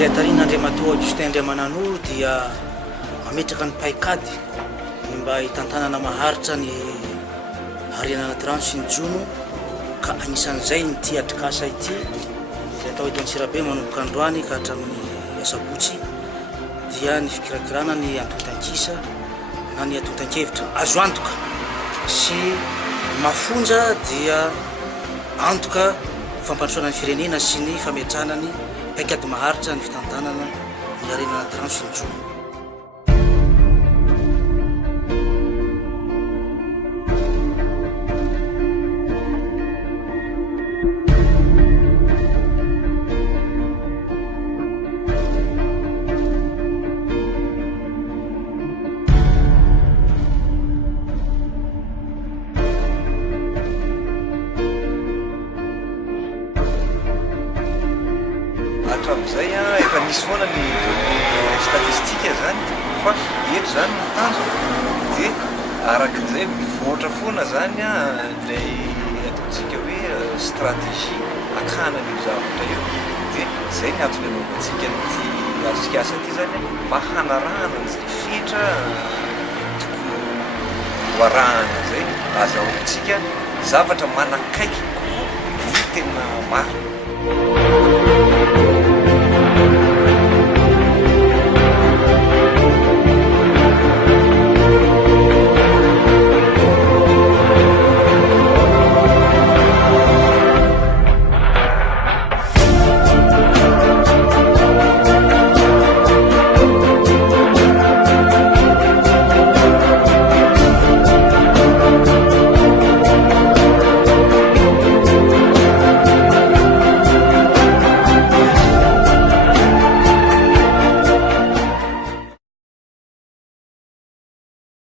Izay tarin'Andriamatoa Justin Andriamanano dia mametraka ny paikady mba hitantanana maharitra ny hariana anaty rano sy ny jono ka anisan'izay ny ty atrikasa ity izay atao eto Antsirabe manomboka androany ka hatramin'ny asabotsy dia ny fikirakirana ny antontan-kisa na ny antontan-kevitra azo antoka sy mafonja dia antoka fampandrosoana ny firenena sy ny fametrahana ny paikady maharitra ny fitantanana ny hariana anaty rano sy ny jono. Hatramin'izay efa nisy foana ny statistika zany fa eto zany ny tanjo dia arak'izay mivoatra foana zany ilay ataontsika hoe stratégie akana an'io zavatra io dia zay ny antony anaovantsika nyty asikasa ty zany mba hanarahana zay fetra tokony hoarahana zay azahoantsika zavatra manakaiky kokoa ny tena marina.